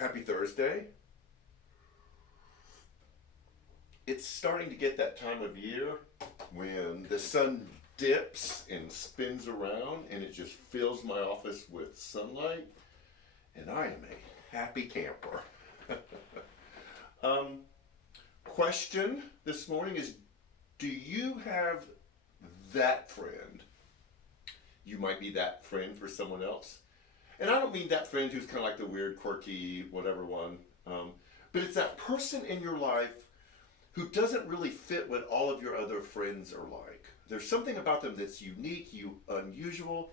Happy Thursday. It's starting to get that time of year when the sun dips and spins around and it just fills my office with sunlight, and I am a happy camper. um, Question this morning is, do you have that friend? You might be that friend for someone else. And I don't mean that friend who's kind of like the weird, quirky, whatever one. But it's that person in your life who doesn't really fit what all of your other friends are like. There's something about them that's unique, unusual,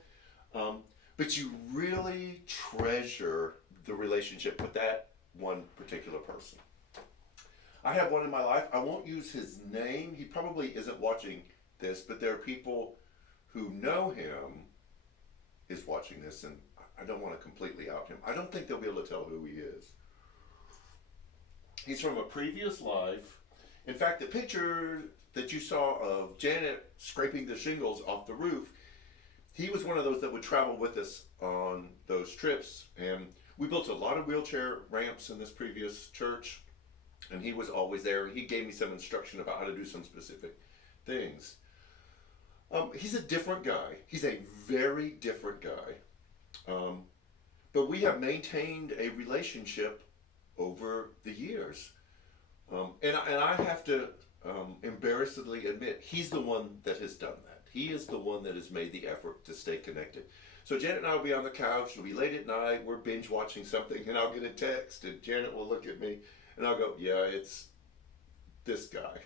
but you really treasure the relationship with that one particular person. I have one in my life. I won't use his name. He probably isn't watching this, but there are people who know him is watching this, and I don't want to completely out him. I don't think they'll be able to tell who he is. He's from a previous life. In fact, the picture that you saw of Janet scraping the shingles off the roof, he was one of those that would travel with us on those trips. And we built a lot of wheelchair ramps in this previous church, and he was always there. He gave me some instruction about how to do some specific things. He's a different guy. He's a very different guy. But we have maintained a relationship over the years. And I have to embarrassedly admit, he's the one that has done that. He is the one that has made the effort to stay connected. So Janet and I will be on the couch, it'll be late at night, we're binge watching something, and I'll get a text, and Janet will look at me, and I'll go, yeah, it's this guy.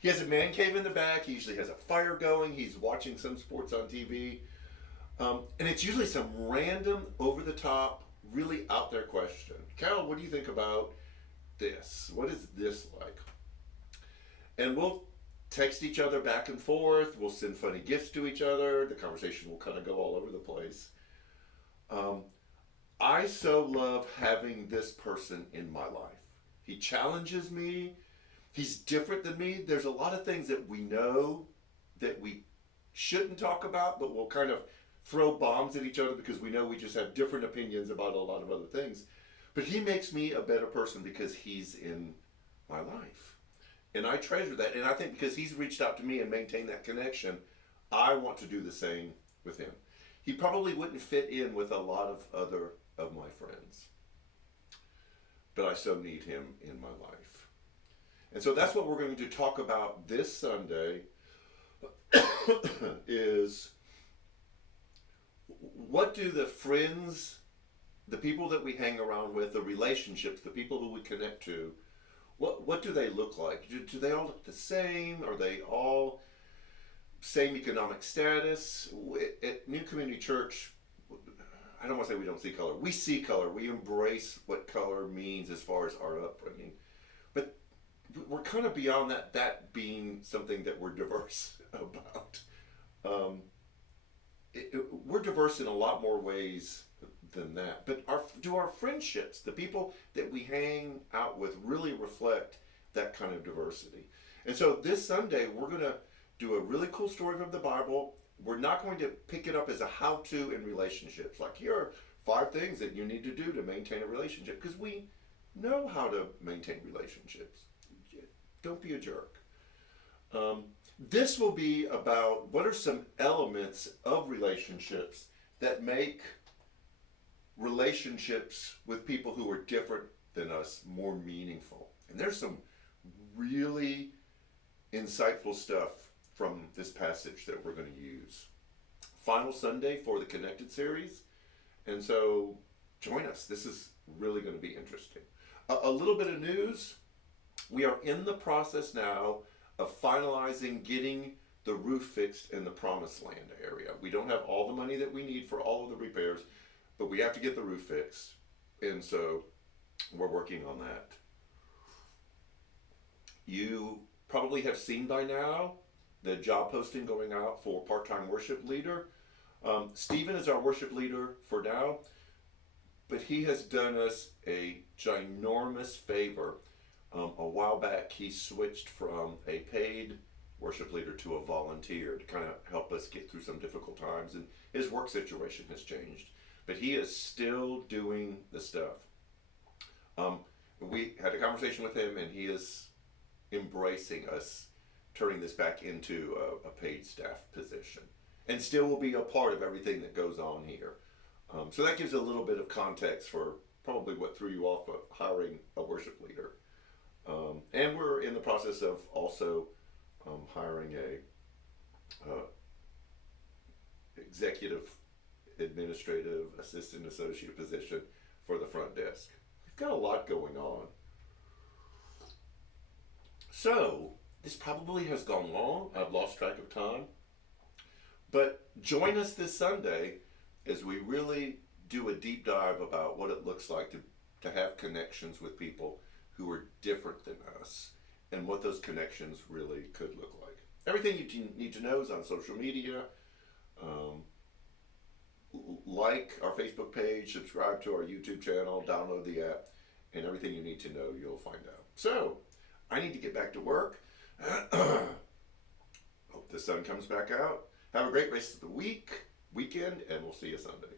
He has a man cave in the back, he usually has a fire going, he's watching some sports on TV. And it's usually some random, over the top, really out there question. Carol, what do you think about this? What is this like? And we'll text each other back and forth. We'll send funny gifts to each other. The conversation will kind of go all over the place. I so love having this person in my life. He challenges me. He's different than me. There's a lot of things that we know that we shouldn't talk about, but we'll kind of throw bombs at each other because we know we just have different opinions about a lot of other things. But he makes me a better person because he's in my life. And I treasure that. And I think because he's reached out to me and maintained that connection, I want to do the same with him. He probably wouldn't fit in with a lot of other of my friends. But I so need him in my life. And so that's what we're going to talk about this Sunday is what do the friends, the people that we hang around with, the relationships, the people who we connect to, what do they look like? Do they all look the same? Are they all same economic status? At New Community Church, I don't want to say we don't see color. We see color. We embrace what color means as far as our upbringing. But we're kind of beyond that being something that we're diverse about. We're diverse in a lot more ways than that. But do our friendships, the people that we hang out with, really reflect that kind of diversity? And so this Sunday, we're going to do a really cool story from the Bible. We're not going to pick it up as a how-to in relationships. Like, here are 5 things that you need to do to maintain a relationship. Because we know how to maintain relationships. Don't be a jerk. This will be about what are some elements of relationships that make relationships with people who are different than us more meaningful. And there's some really insightful stuff from this passage that we're going to use. Final Sunday for the Connected series. And so join us. This is really going to be interesting. A little bit of news. We are in the process now of finalizing getting the roof fixed in the Promised Land area. We don't have all the money that we need for all of the repairs, but we have to get the roof fixed. And so we're working on that. You probably have seen by now the job posting going out for part-time worship leader. Stephen is our worship leader for now, but he has done us a ginormous favor. A while back, he switched from a paid worship leader to a volunteer to kind of help us get through some difficult times, and his work situation has changed. But he is still doing the stuff. Um, we had a conversation with him, and he is embracing us turning this back into a paid staff position, and still will be a part of everything that goes on here. So that gives a little bit of context for probably what threw you off hiring a worship leader. And we're in the process of also hiring a executive administrative assistant associate position for the front desk. We've got a lot going on. So this probably has gone long. I've lost track of time. But join us this Sunday as we really do a deep dive about what it looks like to have connections with people who are different than us and what those connections really could look like. Everything you need to know is on social media. Like our Facebook page, subscribe to our YouTube channel, download the app, and everything you need to know you'll find out. So, I need to get back to work. Hope the sun comes back out. Have a great rest of the weekend, and we'll see you Sunday.